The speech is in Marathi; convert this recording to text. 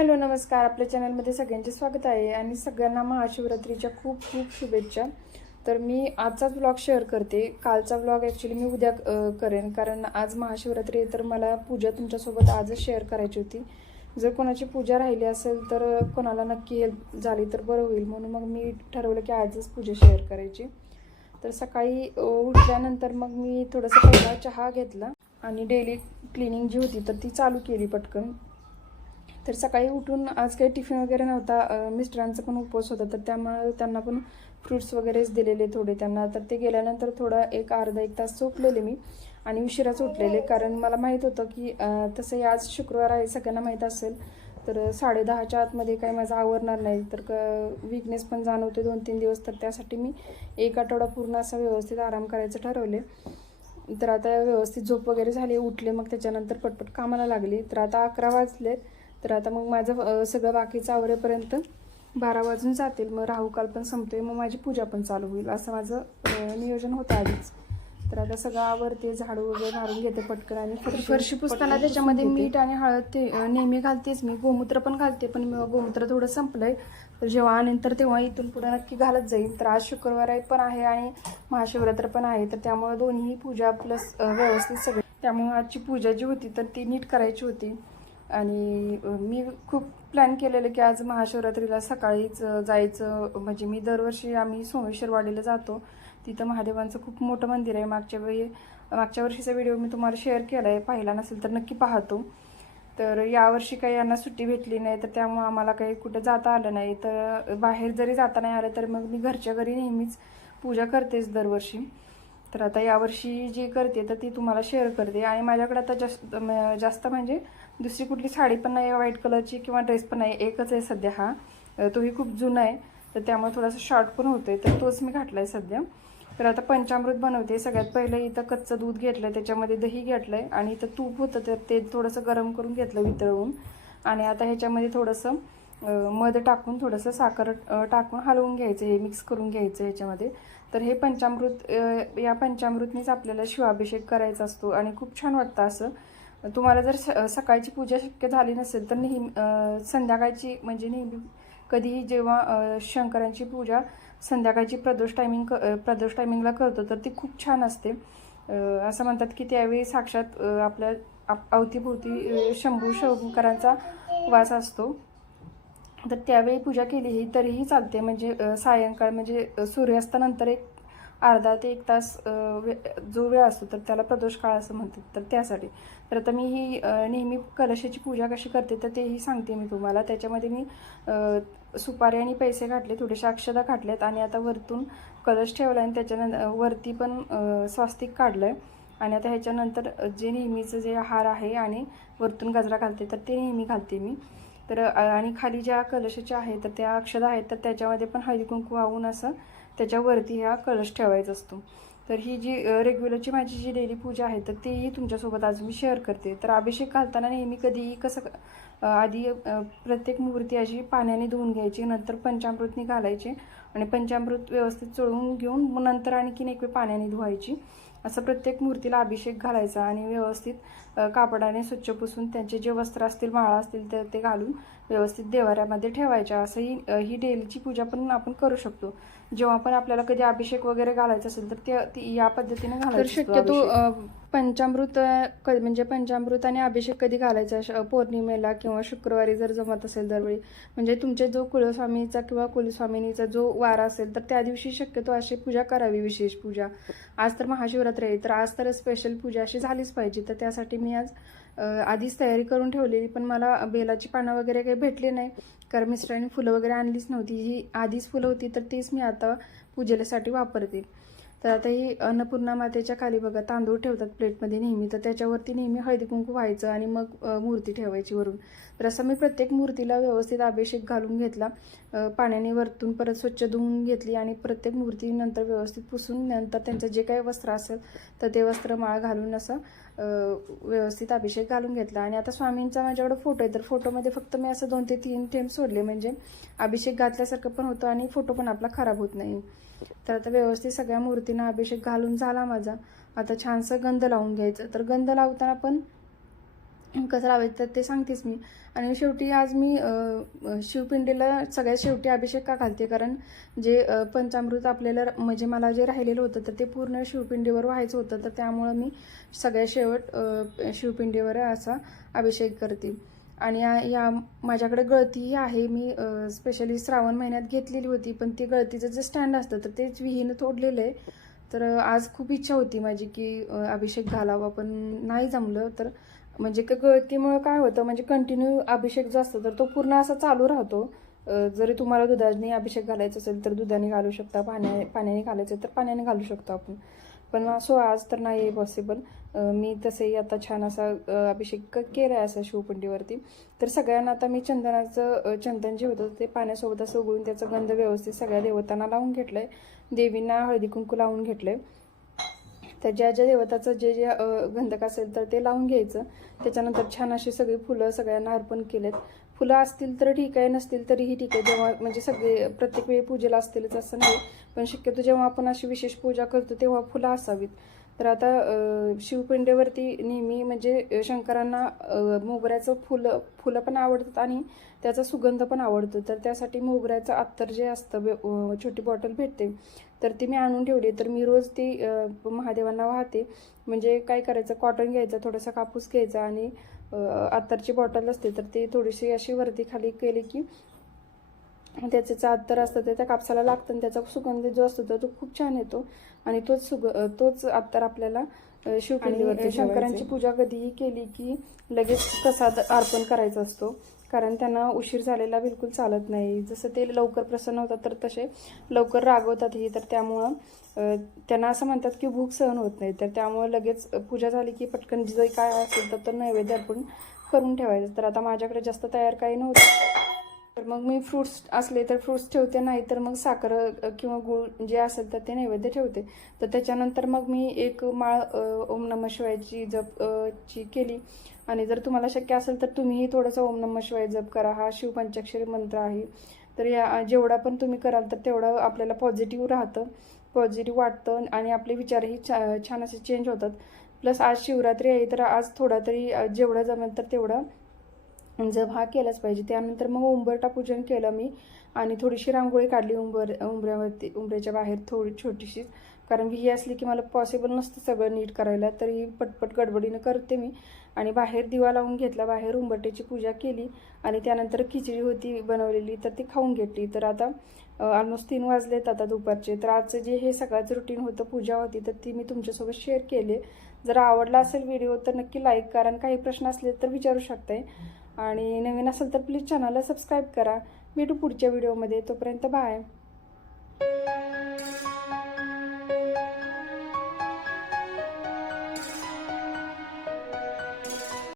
हॅलो नमस्कार. आपल्या चॅनलमध्ये सगळ्यांचे स्वागत आहे आणि सगळ्यांना महाशिवरात्रीच्या खूप खूप शुभेच्छा. तर मी आजचाच ब्लॉग शेअर करते. कालचा ब्लॉग ॲक्च्युली मी उद्या करेन. कारण आज महाशिवरात्री आहे तर मला पूजा तुमच्यासोबत आजच शेअर करायची होती. जर कोणाची पूजा राहिली असेल तर कोणाला नक्की हेल्प झाली तर बरं होईल. म्हणून मग मी ठरवलं की आजच पूजा शेअर करायची. तर सकाळी उठल्यानंतर मग मी थोडंसं पहिला चहा घेतला. आणि डेली क्लिनिंग जी होती तर ती चालू केली पटकन. तर सकाळी उठून आज काही टिफिन वगैरे नव्हता. मिस्टरांचा पण उपवास होता तर त्यामुळं त्यांना पण फ्रुट्स वगैरेच दिलेले थोडे त्यांना. तर ते गेल्यानंतर थोडा एक अर्धा एक तास झोपलेले मी आणि उशिराच उठलेले कारण मला माहीत होतं की तसंही आज शुक्रवार आहे सगळ्यांना माहीत असेल. तर साडे दहाच्या आतमध्ये काही माझं आवरणार नाही. तर क विकनेस पण जाणवते दोन तीन दिवस. तर त्यासाठी मी एक आठवडा पूर्ण असा व्यवस्थित आराम करायचं ठरवले. तर आता व्यवस्थित झोप वगैरे झाली उठले. मग त्याच्यानंतर पटपट कामाला लागली. तर आता अकरा वाजले. तर आता मग माझं सगळं बाकीचं आवरेपर्यंत बारा वाजून जातील. मग राहू काल पण संपतोय मग माझी पूजा पण चालू होईल असं माझं नियोजन होतं आधीच. तर आता सगळं आवरते झाडू वगैरे मारून घेते पटकन आणि फरशी पुसताना त्याच्यामध्ये. मीठ आणि हळद ते नेहमी घालतेच मी. गोमूत्र पण घालते पण गोमूत्र थोडं संपलंय. तर जेव्हा आणेन तर तेव्हा इथून पुढे नक्की घालत जाईल. तर आज शुक्रवार पण आहे आणि महाशिवरात्र पण आहे. तर त्यामुळे दोन्ही पूजा प्लस व्यवस्थित सगळे त्यामुळे आजची पूजा जी होती तर ती नीट करायची होती. आणि मी खूप प्लॅन केलेलं की आज महाशिवरात्रीला सकाळीच जायचं. म्हणजे मी दरवर्षी आम्ही सोमेश्वरवाडीला जातो. तिथं महादेवांचं खूप मोठं मंदिर आहे. मागच्या वेळी मागच्या वर्षीचा व्हिडिओ मी तुम्हाला शेअर केला आहे पाहिला नसेल तर नक्की पाहतो. तर यावर्षी काही यांना सुट्टी भेटली नाही तर त्यामुळं आम्हाला काही कुठं जाता आलं नाही. तर बाहेर जरी जाता नाही आलं तर मग मी घरच्या घरी नेहमीच पूजा करतेच दरवर्षी. तर आता यावर्षी जी करते तर ती तुम्हाला शेअर करते. आणि माझ्याकडे आता जास्त म- जास्त म्हणजे दुसरी कुठली साडी पण नाही व्हाईट कलरची किंवा ड्रेस पण नाही एकच आहे सध्या हा. तोही खूप जुना आहे. तर त्यामुळे थोडासा शॉर्ट पण होतो तर तोच मी घातला आहे सध्या. तर आता पंचामृत बनवते. सगळ्यात पहिलं इथं कच्चं दूध घेतलं आहे त्याच्यामध्ये दही घेतलं आहे आणि इथं तूप होतं तर ते थोडंसं गरम करून घेतलं वितळवून. आणि आता ह्याच्यामध्ये थोडंसं मध टाकून थोडंसं साखर टाकून हलवून घ्यायचं हे मिक्स करून घ्यायचं ह्याच्यामध्ये. तर हे पंचामृत या पंचामृतनीच आपल्याला शिवाभिषेक करायचा असतो आणि खूप छान वाटतं असं. तुम्हाला जर स सकाळची पूजा शक्य झाली नसेल तर नेहमी संध्याकाळची म्हणजे नेहमी कधीही जेव्हा शंकरांची पूजा संध्याकाळची प्रदोष टायमिंग क प्रदोष टायमिंगला करतो तर ती खूप छान असते. असं म्हणतात की त्यावेळी साक्षात आपल्या आप- अवतीभोवती शंभू शंकरांचा वास असतो. तर त्यावेळी पूजा केली ही तरीही चालते. म्हणजे सायंकाळ म्हणजे सूर्यास्तानंतर एक अर्धा ते एक तास वे- जो वेळ असतो तर त्याला प्रदोष काळ असं म्हणतात. तर त्यासाठी. तर आता मी ही नेहमी कलशाची पूजा कशी करते तर तेही सांगते मी तुम्हाला. त्याच्यामध्ये मी सुपारी आणि पैसे घातले थोडेसे अक्षदा घातलेत आणि आता वरतून कलश ठेवला आणि त्याच्यानंतर वरती पण स्वास्तिक काढलं आहे आणि आता ह्याच्यानंतर जे नेहमीचं जे हार आहे आणि वरतून गजरा घालते तर ते नेहमी घालते मी. तर आणि खाली ज्या कलशाच्या आहेत तर त्या अक्षदा आहेत तर त्याच्यामध्ये पण हळदी कुंकू वाहून असं त्याच्यावरती हा कलश ठेवायचा असतो. तर ही जी रेग्युलरची माझी जी डेली पूजा आहे तर तीही तुमच्यासोबत आज मी शेअर करते. तर अभिषेक घालताना नेहमी कधीही कसं आधी प्रत्येक मूर्ती अशी पाण्याने धुवून घ्यायची नंतर पंचामृतनी घालायचे आणि पंचामृत व्यवस्थित चोळून घेऊन नंतर आणखीन एक वेळ पाण्याने धुवायची. असं प्रत्येक मूर्तीला अभिषेक घालायचा आणि व्यवस्थित कापडाने स्वच्छ पुसून त्यांचे जे वस्त्र असतील माळा असतील ते ते घालून व्यवस्थित देवाऱ्यामध्ये ठेवायच्या. असंही ही ही डेलीची पूजा पण आपण करू शकतो. जेव्हा पण आपल्याला कधी अभिषेक वगैरे घालायचा असेल तर ते या पद्धतीने तर घालायचं असतो शक्यतो पंचामृत म्हणजे पंचामृत आणि अभिषेक कधी घालायचा? पौर्णिमेला किंवा शुक्रवारी जर जमत असेल दरवेळी. म्हणजे तुमचे जो कुलस्वामीचा किंवा कुलस्वामिनीचा जो वारा असेल तर त्या दिवशी शक्यतो अशी पूजा करावी विशेष पूजा. आज तर महाशिवरात्री आहे तर आज तर स्पेशल पूजा अशी झालीच पाहिजे. तर त्यासाठी मी आज आधीच तयारी करून ठेवलेली पण मला बेलाची पानं वगैरे काही भेटली नाही. कारण मिस्टरांनी फुलं वगैरे आणलीच नव्हती. जी आधीच फुलं होती तर तीच मी आता पूजेसाठी वापरते. तर आता ही अन्नपूर्णा मातेच्या खाली बघा तांदूळ ठेवतात प्लेटमध्ये नेहमी. तर त्याच्यावरती नेहमी हळदी कुंकू व्हायचं आणि मग मूर्ती ठेवायची वरून. तर असं मी प्रत्येक मूर्तीला व्यवस्थित अभिषेक घालून घेतला. पाण्याने वरतून परत स्वच्छ धुवून घेतली आणि प्रत्येक मूर्तीनंतर व्यवस्थित पुसून नंतर त्यांचं जे काही वस्त्र असेल तर ते वस्त्र माळ घालून असं व्यवस्थित अभिषेक घालून घेतला. आणि आता स्वामींचा माझ्याकडे फोटो आहे. तर फोटोमध्ये फक्त मी असं दोन ते तीन थेंब सोडले. म्हणजे अभिषेक घातल्यासारखं पण होतं आणि फोटो पण आपला खराब होत नाही. तर आता व्यवस्थित सगळ्या मूर्तींना अभिषेक घालून झाला माझा. आता छानसं गंध लावून घ्यायचं. तर गंध लावताना पण कसं लावायचं तर ते सांगतेच मी. आणि शेवटी आज मी शिवपिंडीला सगळ्यात शेवटी अभिषेक का घालते? कारण जे पंचामृत आपल्याला म्हणजे मला जे राहिलेलं होतं तर ते पूर्ण शिवपिंडीवर व्हायचं होतं. तर त्यामुळं मी सगळ्यात शेवट शिवपिंडीवर असा अभिषेक करते. आणि या- या माझ्याकडे गळतीही आहे. मी स्पेशली श्रावण महिन्यात घेतलेली होती पण ती गळतीचं जे स्टँड असतं तर तेच विहीनं तोडलेलं आहे. तर आज खूप इच्छा होती माझी की अभिषेक घालावा पण नाही जमलं. तर म्हणजे क- गळतीमुळं काय होतं म्हणजे कंटिन्यू अभिषेक जो असतो तर तो पूर्ण असा चालू राहतो. जरी तुम्हाला दुधाने अभिषेक घालायचा असेल तर दुधाने घालू शकता पाण्या पाण्याने घालायचं तर पाण्याने घालू शकतो आपण. पण असो आज तर नाही आहे पॉसिबल मी तसंही आता छान असा अभिषेक केला आहे असा शिवपिंडीवरती तर सगळ्यांना आता मी चंदनाचं चंदन जे होतं ते पाण्यासोबत असं उघडून त्याचा गंध व्यवस्थित सगळ्या देवतांना लावून घेतलं आहे देवींना हळदी कुंकू लावून आहे त्या ज्या ज्या देवताचं जे जे गंधक असेल तर ते लावून घ्यायचं. त्याच्यानंतर छान अशी सगळी फुलं सगळ्यांना अर्पण केलेत. फुलं असतील तर ठीक आहे नसतील तरीही ठीक आहे. जेव्हा म्हणजे सगळे प्रत्येक वेळी पूजेला असतीलच असं नाही. पण शक्यतो जेव्हा आपण अशी विशेष पूजा करतो तेव्हा फुलं असावीत. तर आता शिवपिंडेवरती नेहमी म्हणजे शंकरांना मोगऱ्याचं फुलं फुलं पण आवडतात आणि त्याचा सुगंध पण आवडतो. तर त्यासाठी मोगऱ्याचं अत्तर जे असतं छोटी बॉटल भेटते. तर ती मी आणून ठेवली तर मी रोज ती महादेवांना वाहते. म्हणजे काय करायचं कॉटन घ्यायचं थोडासा कापूस घ्यायचा आणि अत्तरची बॉटल असते. तर ती थोडीशी अशी वरती खाली केली की त्याचे अत्तर असतं ते त्या कापसाला लागतं आणि त्याचा सुगंध जो असतो तो तो खूप छान येतो. आणि तोच सुग तोच अत्तर आपल्याला शिवपिंडीवरती शंकरांची. पूजा कधीही केली की लगेच प्रसाद अर्पण करायचा असतो. कारण त्यांना उशीर झालेला बिलकुल चालत नाही. जसं ते लवकर प्रसन्न होतात तर तसे लवकर रागवतातही. तर त्यामुळं त्यांना असं म्हणतात की भूक सहन होत नाही. तर त्यामुळं लगेच पूजा झाली की पटकन जे काय असेल तर नैवेद्य अर्पण करून ठेवायचं. तर आता माझ्याकडे जास्त तयार काही नव्हतं. तर मग मी फ्रुट्स असले तर फ्रुट्स ठेवते नाही तर मग साखर किंवा गुळ जे असेल तर ते नैवेद्य ठेवते. तर त्याच्यानंतर मग मी एक माळ ओम नम शिवायची जप ची केली. आणि जर तुम्हाला शक्य असेल तर तुम्हीही थोडंसं ओम नम शिवाय जप करा. हा शिवपंचाक्षरी मंत्र आहे. तर या जेवढा पण तुम्ही कराल तर तेवढं आपल्याला पॉझिटिव्ह राहतं. पॉझिटिव्ह वाटतं आणि आपले विचारही छा छान असे चेंज होतात. प्लस आज शिवरात्री आहे तर आज थोडा तरी जेवढं जमेल तर तेवढं जप हा केलाच पाहिजे. त्यानंतर मग उंबरटा पूजन केलं मी आणि थोडीशी रांगोळी काढली उंबर उंबऱ्यावरती उंबऱ्याच्या बाहेर थोडी छोटीशी. कारण विही असली की मला पॉसिबल नसतं सगळं नीट करायला तरी पटपट गडबडीनं करते मी. आणि बाहेर दिवा लावून घेतला बाहेर उंबरट्याची पूजा केली आणि त्यानंतर खिचडी होती बनवलेली तर ती खाऊन घेतली. तर आता ऑलमोस्ट तीन वाजलेत आता दुपारचे. तर आजचं जे हे सगळ्याचं रुटीन होतं पूजा होती तर ती मी तुमच्यासोबत शेअर केली. जर आवडला असेल व्हिडिओ तर नक्की लाईक करा. आणि काही प्रश्न असले तर विचारू शकताय. आणि नवीन असेल तर प्लीज चॅनलला सबस्क्राईब करा. भेटू पुढच्या व्हिडिओमध्ये तोपर्यंत बाय